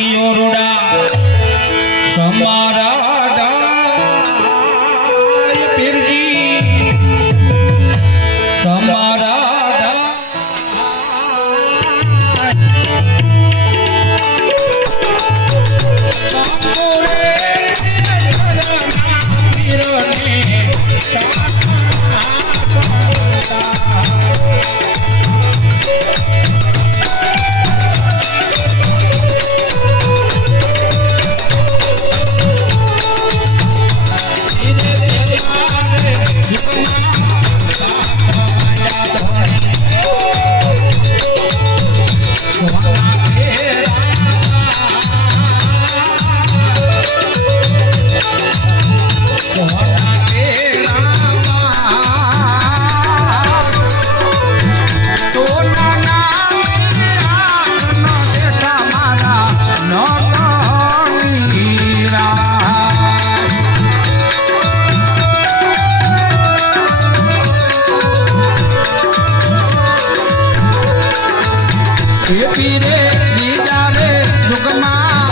அடியோருடன் પીરે બીજા રે યુગમાં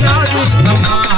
Não, não.